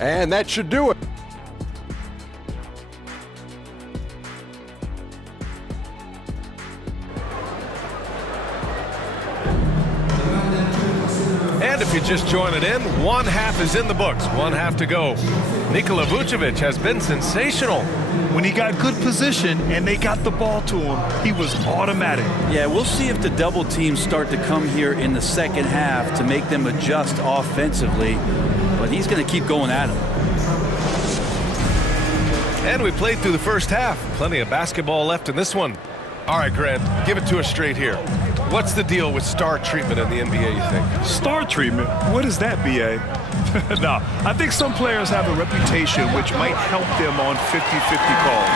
And that should do it. And if you're just joining in, one half is in the books, one half to go. Nikola Vucevic has been sensational. When he got good position and they got the ball to him, he was automatic. Yeah, we'll see if the double teams start to come here in the second half to make them adjust offensively, but he's going to keep going at him. And we played through the first half. Plenty of basketball left in this one. All right, Grant, give it to us straight here. What's the deal with star treatment in the NBA, you think? Star treatment? What is that, B.A.? No, I think some players have a reputation which might help them on 50-50 calls.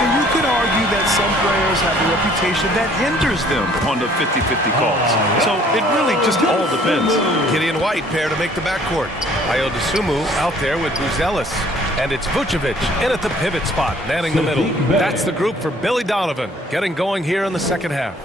And you could argue that some players have a reputation that hinders them on the 50-50 calls. So it really just all depends. Gideon White pair to make the backcourt. Ayo Dosunmu out there with Buzelis. And it's Vucevic in at the pivot spot, manning the middle. That's the group for Billy Donovan, getting going here in the second half.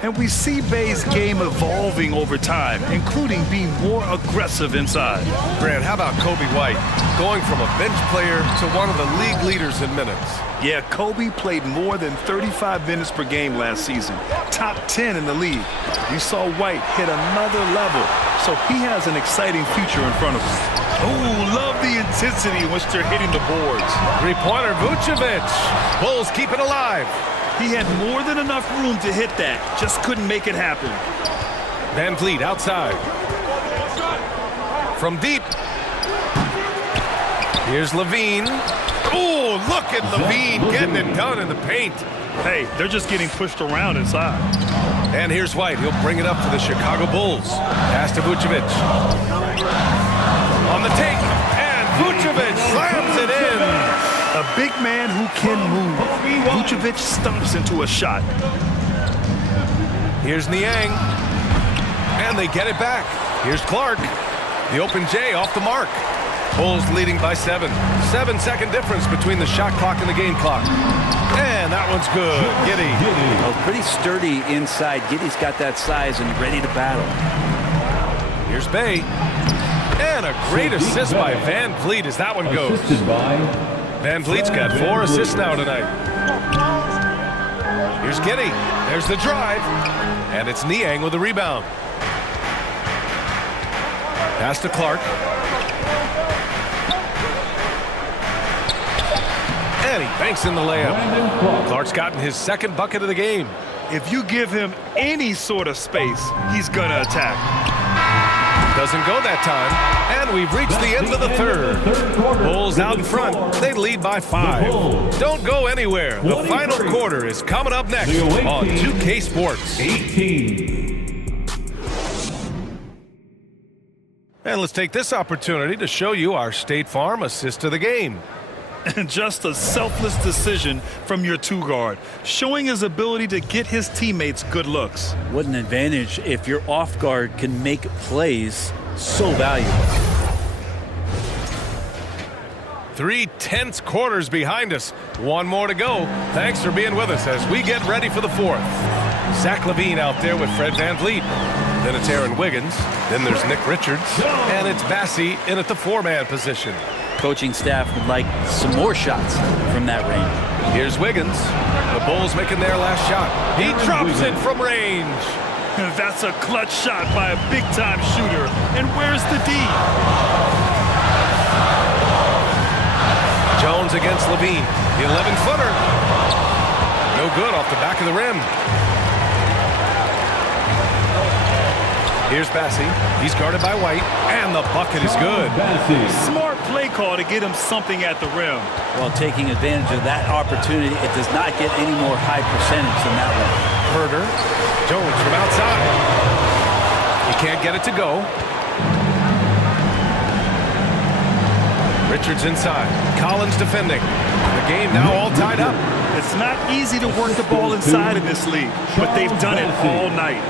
And we see Bay's game evolving over time, including being more aggressive inside. Grant, how about Kobe White? Going from a bench player to one of the league leaders in minutes. Yeah, Kobe played more than 35 minutes per game last season. Top 10 in the league. We saw White hit another level, so he has an exciting future in front of him. Oh, love the intensity in which they're hitting the boards. Three-pointer, Vucevic. Bulls keep it alive. He had more than enough room to hit that, just couldn't make it happen. Van Vliet outside. From deep. Here's Levine. Oh, look at Levine getting it done in the paint. Hey, they're just getting pushed around inside. And here's White. He'll bring it up for the Chicago Bulls. Pass to Vucevic. On the take. And Vucevic slams it in. A big man who can move. Vucevic stomps into a shot. Here's Niang. And they get it back. Here's Clark. The open J off the mark. Bulls leading by 7. 7-second difference between the shot clock and the game clock. And that one's good. Giddey. Oh, pretty sturdy inside. Giddey's got that size and ready to battle. Here's Bay. And a great assist by Van Vliet as that one goes. Van Vliet's got 4 assists now tonight. Here's Giddey. There's the drive. And it's Niang with the rebound. Pass to Clark. And he banks in the layup. Clark's gotten his second bucket of the game. If you give him any sort of space, he's going to attack. Doesn't go that time. And we've reached the end of the third. Bulls out in front. They lead by 5. Don't go anywhere. The final quarter is coming up next on 2K Sports. And let's take this opportunity to show you our State Farm assist of the game. And just a selfless decision from your two-guard, showing his ability to get his teammates good looks. What an advantage if your off guard can make plays so valuable. 3 tense quarters behind us. One more to go. Thanks for being with us as we get ready for the fourth. Zach LaVine out there with Fred Van Vliet. Then it's Aaron Wiggins. Then there's Nick Richards. And it's Bassie in at the 4-man position. Coaching staff would like some more shots from that range. Here's Wiggins. The Bulls making their last shot. He drops it from range. That's a clutch shot by a big-time shooter. And where's the D? Jones against Levine. The 11-footer. No good off the back of the rim. Here's Bassie. He's guarded by White. And the bucket is good. Smart play call to get him something at the rim. While taking advantage of that opportunity, it does not get any more high percentage than that one. Herder. Jones from outside. He can't get it to go. Richards inside. Collins defending. The game now all tied up. It's not easy to work the ball inside in this league, but they've done it all night.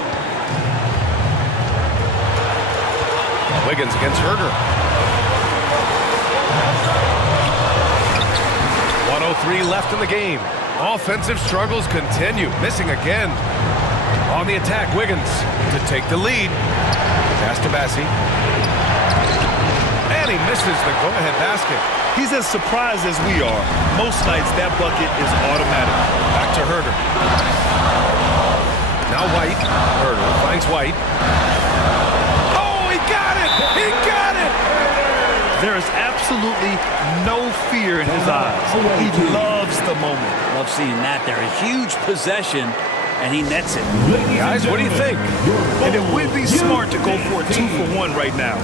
Wiggins against Herder. 1:03 left in the game. Offensive struggles continue. Missing again. On the attack, Wiggins to take the lead. Pass to Bassie. And and he misses the go-ahead basket. He's as surprised as we are. Most nights, that bucket is automatic. Back to Herder. Now White. Herder finds White. Oh, he got it! He got it! There is absolutely no fear in his eyes. He loves the moment. Love seeing that there. A huge possession, and he nets it. Guys, what do you think? And it would be smart to go for a 2-for-1 right now.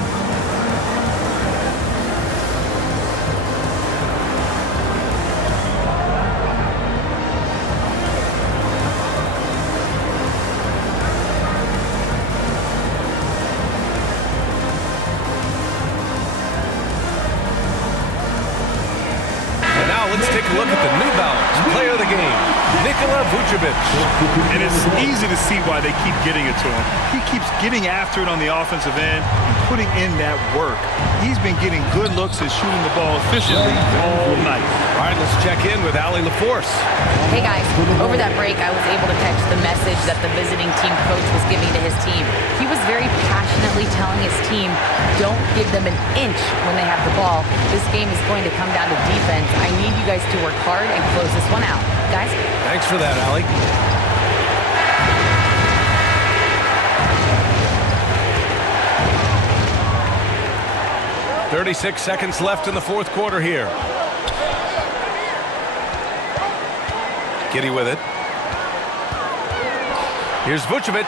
Let's take a look at the New Balance player of the game, Nikola Vucevic. And it's easy to see why they keep getting it to him. He keeps getting after it on the offensive end and putting in that work. He's been getting good looks and shooting the ball efficiently all night. All right, let's check in with Allie LaForce. Hey guys, over that break I was able to catch the message that the visiting team coach was giving to his team. He was very passionately telling his team, don't give them an inch when they have the ball. This game is going to come down to defense. I need you guys to work hard and close this one out. Guys? Thanks for that, Allie. "36 seconds left in the fourth quarter here. Giddy with it. Here's Vucevic.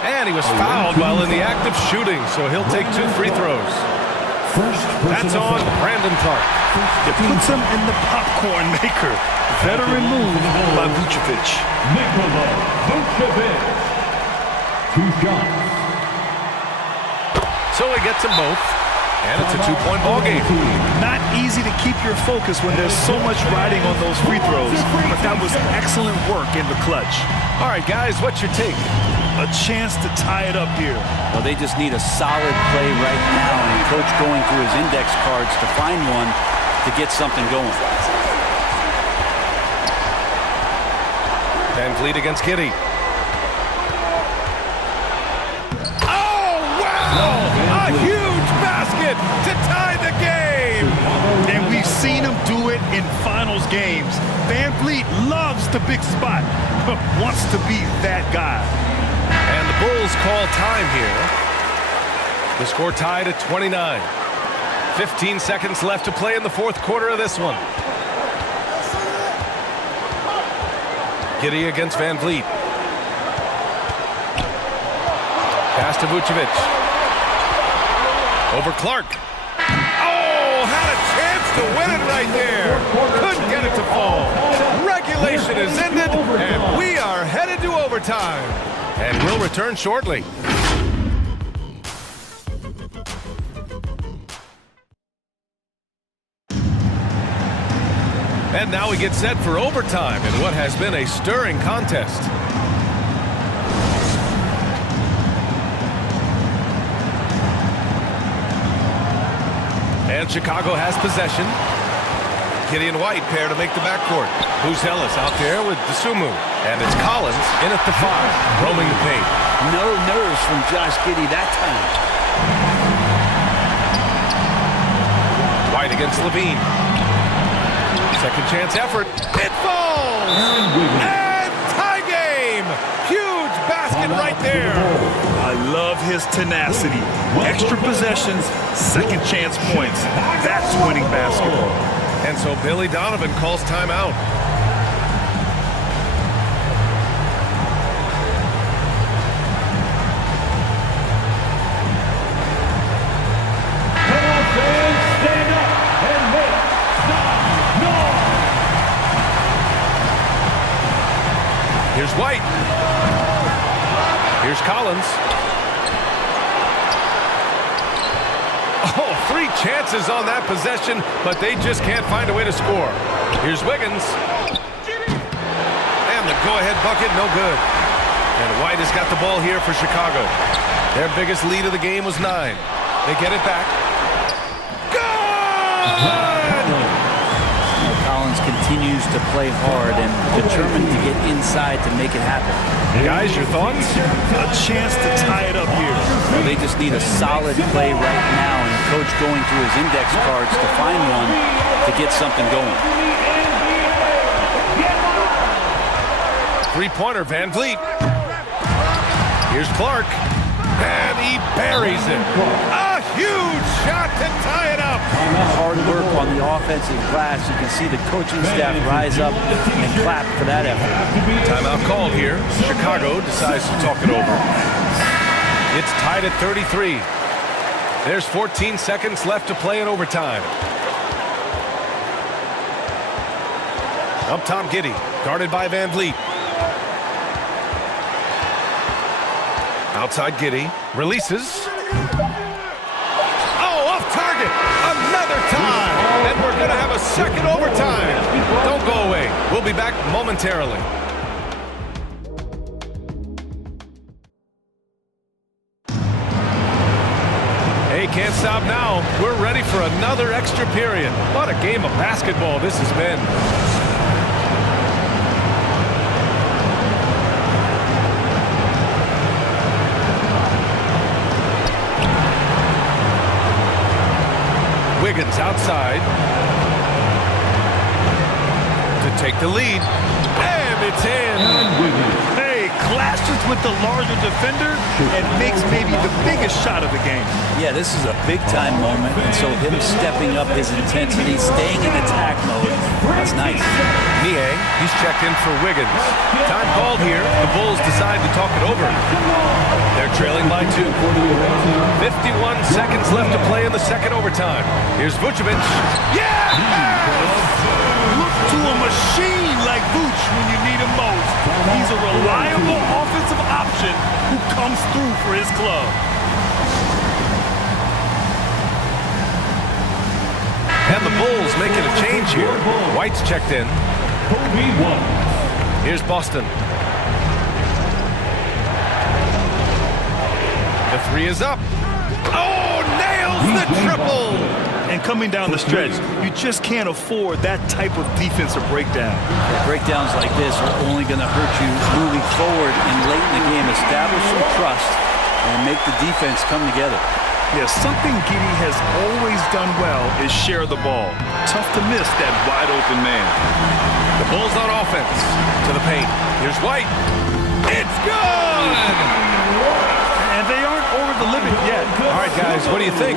And he was fouled while in the act of shooting, so he'll take 2 free throws. That's on Brandon Clark. It puts him in the popcorn maker. Veteran move by Vucevic. Nikola Vucevic. 2 shots. So he gets them both, and it's a 2-point ball game. Not easy to keep your focus when there's so much riding on those free throws, but that was excellent work in the clutch. All right, guys, what's your take? A chance to tie it up here. Well, they just need a solid play right now, and coach going through his index cards to find one to get something going. Van Vliet against Giddy. Oh, wow! A huge basket to tie the game! And we've seen him do it in finals games. Van Vliet loves the big spot, but wants to be that guy. And the Bulls call time here. The score tied at 29. 15 seconds left to play in the fourth quarter of this one. Giddy against Van Vliet. Pass to Vucevic. Over Clark. Oh, had a chance to win it right there. Couldn't get it to fall. Regulation is ended, and we are headed to overtime. And we'll return shortly. And now we get set for overtime in what has been a stirring contest. And Chicago has possession. Giddy and White pair to make the backcourt. Buzelis out there with Desumu. And it's Collins in at the 5, roaming the paint. No nerves from Josh Giddy that time. White against Levine. Second chance effort. It falls! And tie game! Huge basket right there. I love his tenacity. Extra possessions, second chance points. That's winning basketball. And so Billy Donovan calls timeout. Stand up and make some noise. Here's White. Here's Collins. Oh, 3 chances on that possession, but they just can't find a way to score. Here's Wiggins. And the go-ahead bucket, no good. And White has got the ball here for Chicago. Their biggest lead of the game was 9. They get it back. Collins continues to play hard and determined to get inside to make it happen. Guys, your thoughts? A chance to tie it up here. Well, they just need a solid play right now, and the coach going through his index cards to find one to get something going. Three-pointer, Van Vliet. Here's Clark. And he buries it. A huge shot to tie it up. Hard work on the offensive glass. You can see the coaching staff rise up and clap for that effort. Timeout called here. Chicago decides to talk it over. It's tied at 33. There's 14 seconds left to play in overtime. Up top, Giddey, guarded by Van Vliet. Outside Giddey, releases. Oh, off target, another time. And we're going to have a second overtime. Don't go away. We'll be back momentarily. Hey, can't stop now. We're ready for another extra period. What a game of basketball this has been. Wiggins outside to take the lead, and it's in. Hey, clashes with the larger defender and makes maybe the biggest shot of the game. Yeah, this is a big-time moment, and so him stepping up his intensity, staying in attack mode, that's nice. Niang, he's checked in for Wiggins. Time called here. The Bulls decide to talk it over. They're trailing by 2. 51 seconds left to play in the second overtime. Here's Vucevic. Yeah! Look to a machine like Vooch when you need him most. He's a reliable offensive option who comes through for his club. And the Bulls making a change here. White's checked in. Here's Boston. The three is up. Oh, nails the triple! And coming down the stretch, you just can't afford that type of defensive breakdown. Breakdowns like this are only going to hurt you moving forward and late in the game. Establish some trust and make the defense come together. Yeah, something Giddey has always done well is share the ball. Tough to miss that wide-open man. The Bulls on offense. To the paint. Here's White. It's good! And they aren't over the limit yet. All right, guys, what do you think?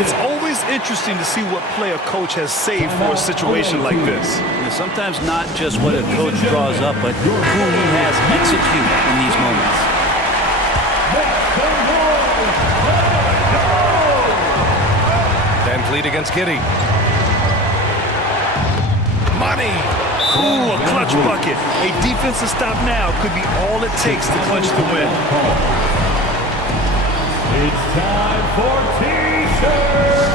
It's always interesting to see what play a coach has saved for a situation like this. Sometimes not just what a coach draws up, but who he has execute in these moments. Van Vliet against Giddey. Money! Ooh, a clutch bucket. A defensive stop now could be all it takes to clinch the win. It's time for T-shirts!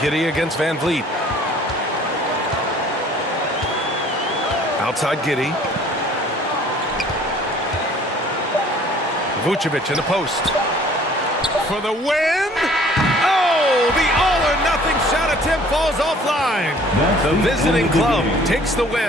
Giddey against Van Vliet. Outside Giddey. Vucevic in the post. For the win! Oh, the all-or-nothing shot attempt falls offline. The visiting club takes the win.